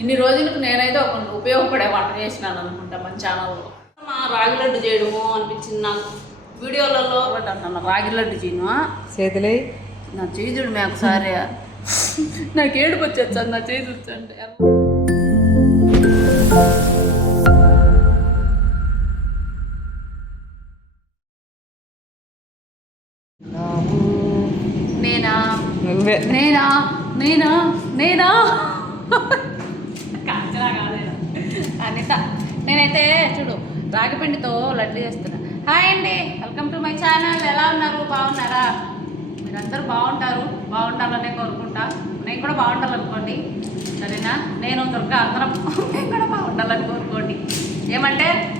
ఇన్ని రోజులకు నేనైతే ఒక ఉపయోగపడే వంట చేసినాను అనుకుంటా మన ఛానల్లో మా రాగి లడ్డు చేయడము అనిపించింది నాకు. వీడియోలలో అంటున్నా రాగి లడ్డు చేయను. చేతులై. నా చేయి చూడు మీ ఒకసారి. నాకు ఏడుపు నా చేయి చూస్తుంటే. నేనా? నేనా? నేనా? నేనా? నేనైతే చూడు రాగిపిండితో లడ్డు చేస్తున్నా. హాయ్ అండి వెల్కమ్ టు మై ఛానల్. ఎలా ఉన్నారు? బాగున్నారా? మీరందరూ బాగుంటారు. బాగుండాలనే కోరుకుంటా. నేను కూడా బాగుండాలనుకోండి. సరేనా? నేను దుర్గా అందరం నేను కూడా బాగుండాలని కోరుకోండి. ఏమంటే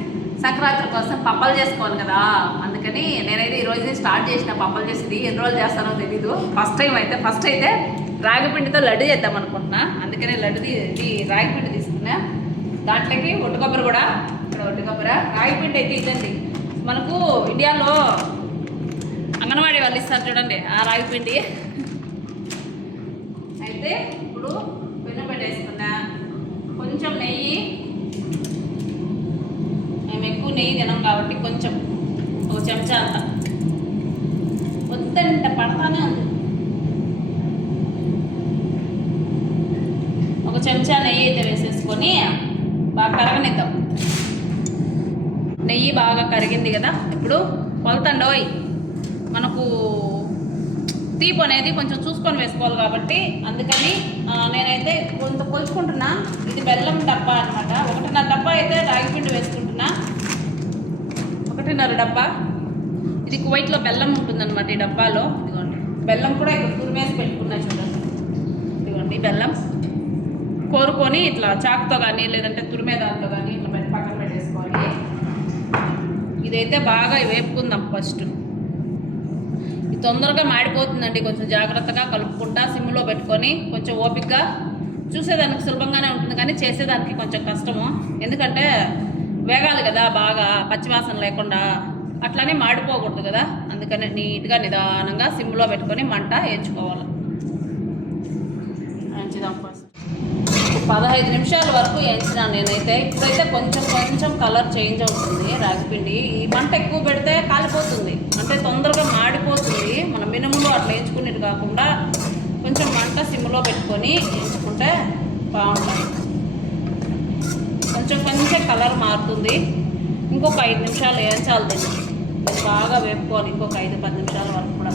సంక్రాంతి కోసం పప్పలు చేసుకోవాలి కదా. అందుకని నేనైతే ఈ రోజు స్టార్ట్ చేసిన పప్పలు చేసేది ఎన్ని రోజులు చేస్తానో తెలీదు. ఫస్ట్ టైం అయితే ఫస్ట్ అయితే రాగిపిండితో లడ్డు చేద్దాం అనుకుంటున్నా. అందుకనే లడ్డు తీ- ఇది రాగి తీసుకున్నా. దాంట్లోకి ఒట్టు కొబ్బరి కూడా. ఇక్కడ ఒట్టు కొబ్బరి? రాగి పిండి అయితే ఇదండి. మనకు ఇండియాలో అంగన్వాడీ వాళ్ళు ఇస్తారు చూడండి ఆ రాగి పిండి. అయితే ఇప్పుడు పెన్ను పెట్టేసుకున్నా కొంచెం నెయ్యి. మేము ఎక్కువ నెయ్యి తినం కాబట్టి కొంచెం ఒక చెంచా అంత. వద్దంట పడతానే ఉంది. ఒక చెంచా నెయ్యి అయితే వేసేసుకొని బాగా కరగనిద్దాం. నెయ్యి బాగా కరిగింది కదా ఇప్పుడు కొలతండోయ్ మనకు తీపి అనేది కొంచెం చూసుకొని వేసుకోవాలి కాబట్టి అందుకని నేనైతే కొంత పోల్చుకుంటున్నా ఇది బెల్లం డబ్బా అనమాట ఒకటిన్నర డబ్బా అయితే రాగి పిండి వేసుకుంటున్నా. ఒకటిన్నర డబ్బా. ఇది కువైట్లో బెల్లం ఉంటుందన్నమాట ఈ డబ్బాలో. ఇదిగోండి. బెల్లం కూడా ఇక్కడ తురిమేసి పెట్టుకున్నా చూడండి. ఇదిగోండి బెల్లం. కోరుకొని ఇట్లా చాకుతో కానీ లేదంటే తురిమే దాంతో కానీ ఇట్లా పెట్టి పక్కన పెట్టేసుకోవాలి. ఇదైతే బాగా వేపుకుందాం ఫస్ట్. ఇది తొందరగా మాడిపోతుందండి కొంచెం జాగ్రత్తగా కలుపుకుంటా సిమ్లో పెట్టుకొని కొంచెం ఓపికగా చూసేదానికి సులభంగానే ఉంటుంది కానీ చేసేదానికి కొంచెం కష్టము. ఎందుకంటే వేగాలి కదా బాగా పచ్చివాసన లేకుండా. అట్లానే మాడిపోకూడదు కదా. అందుకని నీట్గా నిదానంగా సిమ్లో పెట్టుకొని మంట వేయించుకోవాలి వేయించుదాం ఫస్ట్ పదహైదు నిమిషాల వరకు వేయించినాను నేనైతే. ఇప్పుడైతే కొంచెం కొంచెం కలర్ చేంజ్ అవుతుంది రాగిపిండి. ఈ మంట ఎక్కువ పెడితే కాలిపోతుంది. అంటే తొందరగా మాడిపోతుంది. మన మినుములు అట్లా వేయించుకునేది కాకుండా కొంచెం మంట సిమ్లో పెట్టుకొని వేయించుకుంటే బాగుంటుంది. కొంచెం కొంచెం కలర్ మారుతుంది. ఇంకొక ఐదు నిమిషాలు వేయించాలి దీన్ని. బాగా వేపుకోవాలి. ఇంకొక ఐదు పది నిమిషాల వరకు కూడా.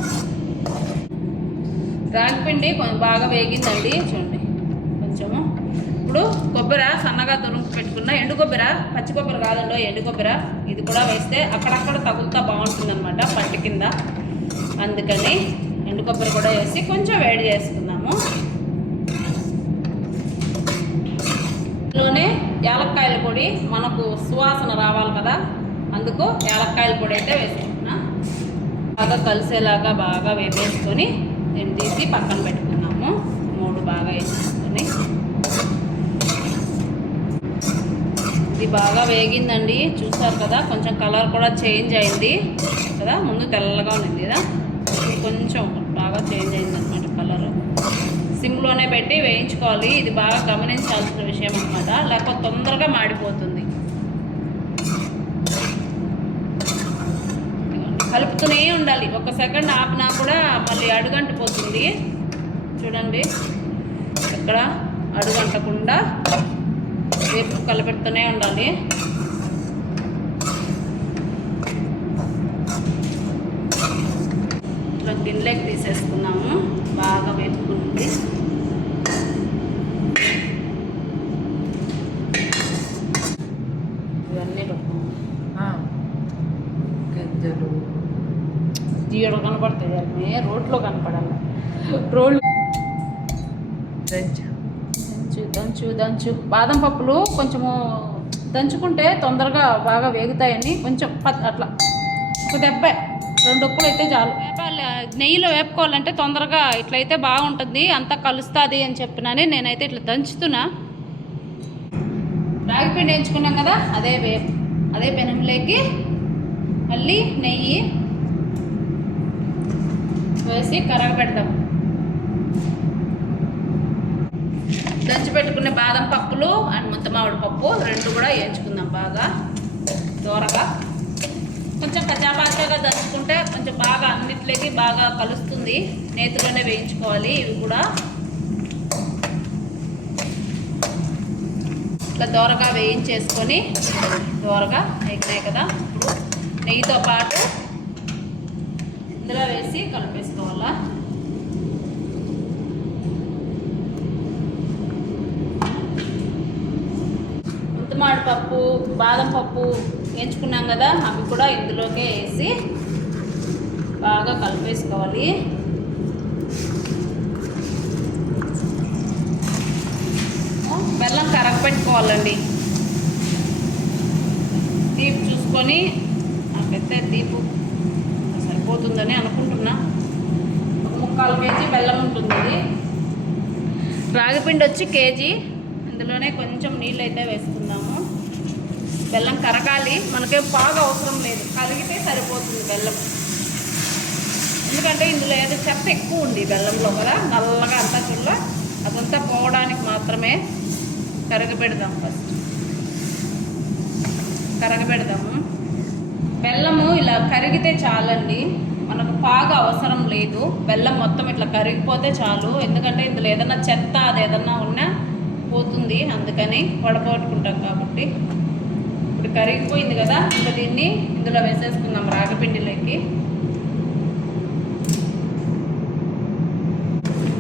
రాగిపిండి కొంచెం బాగా వేగిందండి. చూడండి. కొంచెము ఇప్పుడు కొబ్బరి సన్నగా తురుము పెట్టుకున్న ఎండు కొబ్బరి పచ్చి కొబ్బరి కాదండో ఎండు కొబ్బరి. ఇది కూడా వేస్తే అక్కడక్కడ తగులుతా బాగుంటుంది అనమాట పంట కింద. అందుకని ఎండు కొబ్బరి కూడా వేసి కొంచెం వేడి చేసుకుందాము. ఇందులోనే యాలక్కాయల పొడి మనకు సువాసన రావాలి కదా అందుకు యాలక్కాయల పొడి అయితే వేసుకుంటున్నా. బాగా కలిసేలాగా బాగా వేపేసుకొని దీన్ని తీసి పక్కన పెట్టుకున్నాము. మూడు బాగా వేసేసుకొని. ఇది బాగా వేగిందండి. చూస్తారు కదా కొంచెం కలర్ కూడా చేంజ్ అయింది. కదా ముందు తెల్లగా ఉంది కదా? ఇది కొంచెం బాగా చేంజ్ అయింది అనమాట కలర్. సిమ్లోనే పెట్టి వేయించుకోవాలి. ఇది బాగా గమనించాల్సిన విషయం అనమాట లేకపోతే తొందరగా మాడిపోతుంది. కలుపుతూనే ఉండాలి. ఒక సెకండ్ ఆపినా కూడా మళ్ళీ అడుగంటిపోతుంది. చూడండి. ఇక్కడ అడుగంటకుండా వేపు కలపెడుతూనే ఉండాలి. ఇట్లా గిన్నెలోకి తీసేసుకున్నాము. బాగా వేపుకుంది. ఇవన్నీ గింజలు. తీయడం కనపడతాయి అన్నీ. రోడ్లో కనపడాలి. రోడ్ దంచు దంచు. బాదం పప్పులు కొంచెము దంచుకుంటే తొందరగా బాగా వేగుతాయని కొంచెం ప- అట్లా. ఒక దెబ్బ రెండు ఉప్పులు అయితే చాలు. వేపాలి. నెయ్యిలో వేపుకోవాలంటే తొందరగా ఇట్లయితే బాగుంటుంది అంతా కలుస్తుంది అని చెప్పినానే నేనైతే ఇట్లా దంచుతున్నా. రాగి పిండి వేయించుకున్నాం కదా అదే వేపు అదే పెనంలోకి మళ్ళీ నెయ్యి వేసి కరగబెడదాం దంచి పెట్టుకునే బాదం పప్పులు అండ్ ముద్దమావిడి పప్పు. రెండు కూడా వేయించుకుందాం బాగా. దూరగా. కొంచెం కచ్చాపాచాగా దంచుకుంటే కొంచెం బాగా అన్నిట్లకి బాగా కలుస్తుంది. నేతిలోనే వేయించుకోవాలి ఇవి కూడా. ఇట్లా దోరగా వేయించేసుకొని దోరగా ఎగినాయి కదా. ఇప్పుడు నెయ్యితో పాటు ఇందులో వేసి కలిపేసుకోవాలా? ఉత్తమాడి పప్పు బాదం పప్పు ఎంచుకున్నాం కదా అవి కూడా ఇందులోకే వేసి బాగా కలిపేసుకోవాలి. బెల్లం కరగపెట్టుకోవాలండి దీపు చూసుకొని నాకైతే దీపు సరిపోతుందని అనుకుంటున్నా. ఒక ముక్కాలు కేజీ బెల్లం ఉంటుంది రాగిపిండి వచ్చి కేజీ. అందులోనే కొంచెం నీళ్ళు అయితే వేసుకుందాము. బెల్లం కరగాలి. మనకేం బాగా అవసరం లేదు. కరిగితే సరిపోతుంది బెల్లం. ఎందుకంటే ఇందులో ఏదో చెత్త ఎక్కువ ఉంది బెల్లంలో కదా నల్లగా అంతా చుల్ల అదంతా పోవడానికి మాత్రమే కరగబెడదాం ఫస్ట్. కరగబెడదాము బెల్లము ఇలా కరిగితే చాలండి. మనకు బాగా అవసరం లేదు. బెల్లం మొత్తం ఇట్లా కరిగిపోతే చాలు. ఎందుకంటే ఇందులో ఏదైనా చెత్త అది ఏదన్నా ఉన్నా పోతుంది. అందుకని వడపోట్టుకుంటాం కాబట్టి. ఇప్పుడు కరిగిపోయింది కదా ఇంకా దీన్ని ఇందులో వేసేసుకుందాం రాగపిండిలోకి.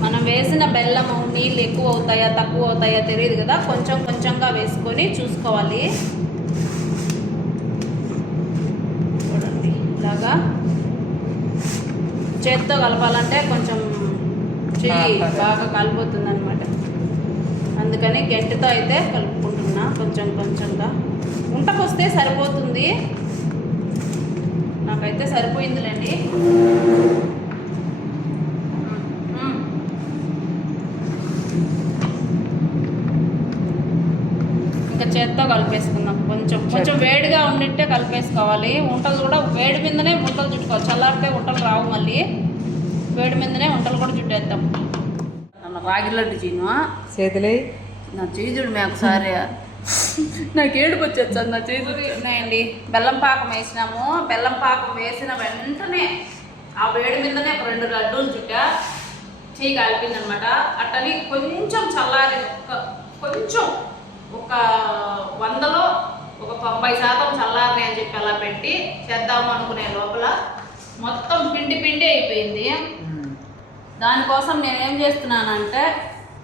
మనం వేసిన బెల్లము నీళ్ళు ఎక్కువ అవుతాయా తక్కువ అవుతాయా తెలియదు కదా కొంచెం కొంచెంగా వేసుకొని చూసుకోవాలి. చూడండి ఇలాగా. చేత్తో కలపాలంటే కొంచెం చెయ్యి బాగా. బాగా కాలిపోతుంది అనమాట అందుకని గంటితో అయితే కలుపుకుంటున్నా కొంచెం కొంచెంగా. ఉంటకొస్తే సరిపోతుంది. నాకైతే సరిపోయిందిలేండి. ఇంకా చేత్తో కలిపేసుకుందాం. కొంచెం కొంచెం వేడిగా ఉండింటే కలిపేసుకోవాలి. ఉంటలు కూడా వేడి మీదనే ఉంటలు చుట్టుకోవాలి చల్లారితే ఉంటలు రావు మళ్ళీ. వేడి మీదనే ఉంటలు కూడా చుట్టేద్దాం. అన్న రాగి లడ్డు చీను. చేతులై. నా చీజుడు మేము ఒకసారి. నాకు ఏడుపు నా చీజుడు ఉన్నాయండి. బెల్లం పాకం వేసినాము. బెల్లం పాకం వేసిన వెంటనే ఆ వేడి మీదనే ఒక రెండు లడ్డూలు చుట్టా చేయి కాలిపోయింది అనమాట అట్టని కొంచెం చల్లారి కొంచెం ఒక వందలో ఒక తొంభై శాతం చల్లారి అని చెప్పి అలా పెట్టి చేద్దాము అనుకునే లోపల మొత్తం పిండి పిండి అయిపోయింది. దానికోసం నేనేం చేస్తున్నానంటే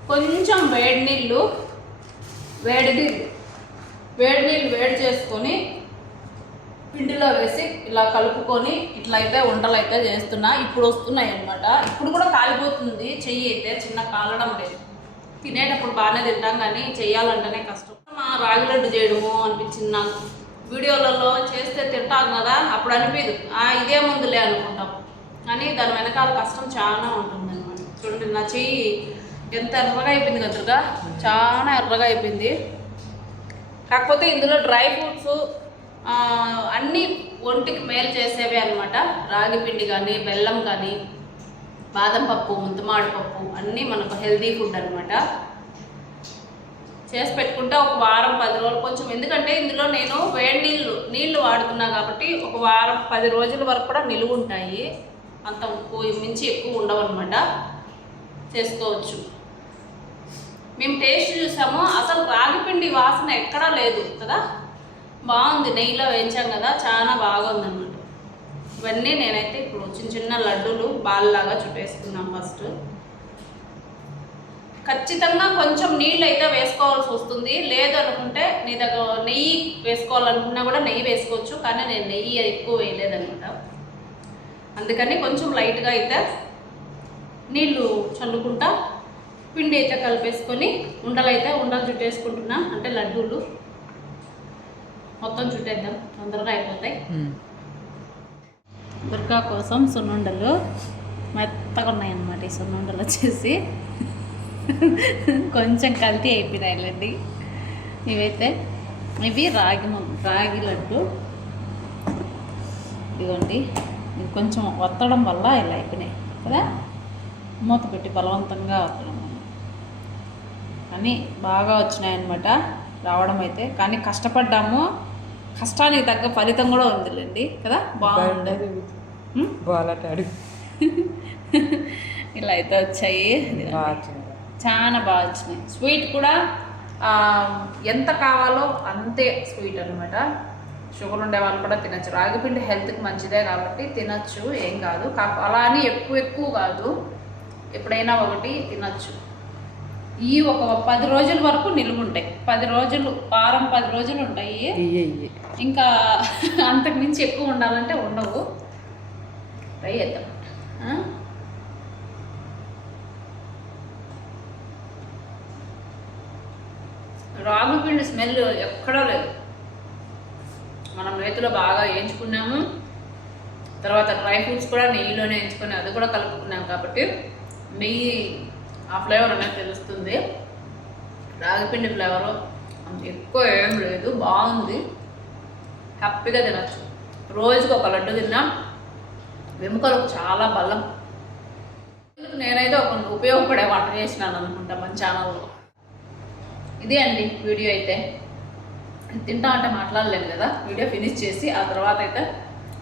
కొంచెం వేడి నీళ్ళు వేడి నీళ్ళు వేడి నీళ్ళు వేడి చేసుకొని పిండిలో వేసి ఇలా కలుపుకొని ఇట్లా అయితే వంటలు అయితే చేస్తున్నా. ఇప్పుడు వస్తున్నాయి అనమాట ఇప్పుడు కూడా కాలిపోతుంది. చెయ్యి అయితే చిన్న కాలడం లేదు. తినేటప్పుడు బాగానే తింటాం కానీ చెయ్యాలంటేనే కష్టం. మా రాగి లడ్డు చేయడము అనిపించింది నాకు. వీడియోలలో చేస్తే తింటాం కదా అప్పుడు అనిపించదు ఆ ఇదే ముందులే అనుకుంటాం. కానీ దాని వెనకాల కష్టం చాలా ఉంటుంది అనమాట చూడండి నా చెయ్యి ఎంత ఎర్రగా అయిపోయింది కదరుగా చాలా ఎర్రగా అయిపోయింది. కాకపోతే ఇందులో డ్రై ఫ్రూట్స్ అన్నీ ఒంటికి మేలు చేసేవి అనమాట రాగి పిండి కానీ బెల్లం కానీ బాదం పప్పు ముంతమాడు పప్పు అన్నీ మనకు హెల్దీ ఫుడ్ అనమాట చేసి పెట్టుకుంటే ఒక వారం పది రోజులు కొంచెం. ఎందుకంటే ఇందులో నేను వేడి నీళ్ళు నీళ్ళు వాడుతున్నా కాబట్టి ఒక వారం పది రోజుల వరకు కూడా నిలువ ఉంటాయి. అంత మించి ఎక్కువ ఉండవు అనమాట చేసుకోవచ్చు. మేము టేస్ట్ చూసాము. అసలు రాగిపిండి వాసన ఎక్కడా లేదు కదా. బాగుంది. నెయ్యిలో వేయించాం కదా. చాలా బాగుంది అనమాట ఇవన్నీ నేనైతే ఇప్పుడు చిన్న చిన్న లడ్డూలు బాల్లాగా చుట్టేసుకున్నాం ఫస్ట్. ఖచ్చితంగా కొంచెం నీళ్ళు అయితే వేసుకోవాల్సి వస్తుంది. లేదు అనుకుంటే నీ దగ్గర నెయ్యి వేసుకోవాలనుకున్నా కూడా నెయ్యి వేసుకోవచ్చు. కానీ నేను నెయ్యి ఎక్కువ వేయలేదనమాట అందుకని కొంచెం లైట్గా అయితే నీళ్ళు చల్లుకుంటా పిండి అయితే కలిపేసుకొని ఉండలు అయితే ఉండలు చుట్టేసుకుంటున్నా అంటే లడ్డూలు. మొత్తం చుట్టేద్దాం తొందరగా అయిపోతాయి. దుర్గా కోసం సున్నుండలు మెత్తగా ఉన్నాయన్నమాట ఈ సున్నుండలు వచ్చేసి. కొంచెం కల్తీ అయిపోయినాయిలేండి. ఇవైతే ఇవి రాగి రాగి లడ్డు. ఇదిగోండి. ఇది కొంచెం ఒత్తడం వల్ల ఇలా అయిపోయినాయి కదా? మూత పెట్టి బలవంతంగా ఒత్తడం అన్నీ బాగా వచ్చినాయన్నమాట రావడం అయితే. కానీ కష్టపడ్డాము కష్టానికి తగ్గ ఫలితం కూడా ఉందిలేండి కదా? బాలటాడు ఇలా అయితే వచ్చాయి. చాలా బాగా వచ్చినాయి. స్వీట్ కూడా ఎంత కావాలో అంతే స్వీట్ అనమాట షుగర్ ఉండే వాళ్ళు కూడా తినచ్చు. రాగిపిండి హెల్త్కి మంచిదే కాబట్టి తినచ్చు ఏం కాదు. అలా అని ఎక్కువ ఎక్కువ కాదు. ఎప్పుడైనా ఒకటి తినచ్చు. ఈ ఒక పది రోజుల వరకు నిలువ ఉంటాయి పది రోజులు వారం పది రోజులు ఉంటాయి. ఇంకా అంతకు మించి ఎక్కువ ఉండాలంటే ఉండవు. ట్రై చేద్దాం? రాగి పిండి స్మెల్ ఎక్కడా లేదు. మనం నేతిలో బాగా వేయించుకున్నాము తర్వాత డ్రై ఫ్రూట్స్ కూడా నెయ్యిలోనే వేయించుకొని అది కూడా కలుపుకున్నాం కాబట్టి నెయ్యి ఆ ఫ్లేవర్ అనేది తెలుస్తుంది. రాగిపిండి ఫ్లేవరు ఎక్కువ ఏం లేదు బాగుంది. హ్యాపీగా తినచ్చు. రోజుకి ఒక లడ్డు తిన్నా వెముకలకు చాలా బలం. నేనైతే ఒక ఉపయోగపడే వంట చేసినాను అనుకుంటా మన ఛానల్లో. ఇదే అండి వీడియో అయితే. తింటా అంటే మాట్లాడలేను కదా. వీడియో ఫినిష్ చేసి ఆ తర్వాత అయితే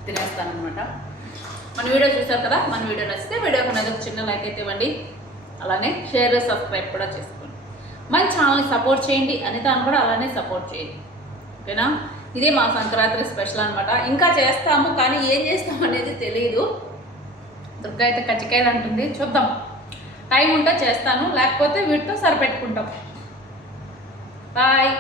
తినేస్తాను అనమాట మన వీడియో చూసారు కదా? మన వీడియో నచ్చితే వీడియోకి అనేది ఒక చిన్న లైక్ అయితే ఇవ్వండి. అలానే షేర్ సబ్స్క్రైబ్ కూడా చేసుకోండి. మన ఛానల్ని సపోర్ట్ చేయండి. అనితాను కూడా అలానే సపోర్ట్ చేయండి. ఓకేనా? ఇదే మా సంక్రాంతి స్పెషల్ అనమాట ఇంకా చేస్తాము కానీ ఏం చేస్తాం అనేది తెలియదు దుర్గా అయితే కచ్చికాయలు అంటుంది. చూద్దాం. టైం ఉంటే చేస్తాను. లేకపోతే వీటితో సరిపెట్టుకుంటాం. బాయ్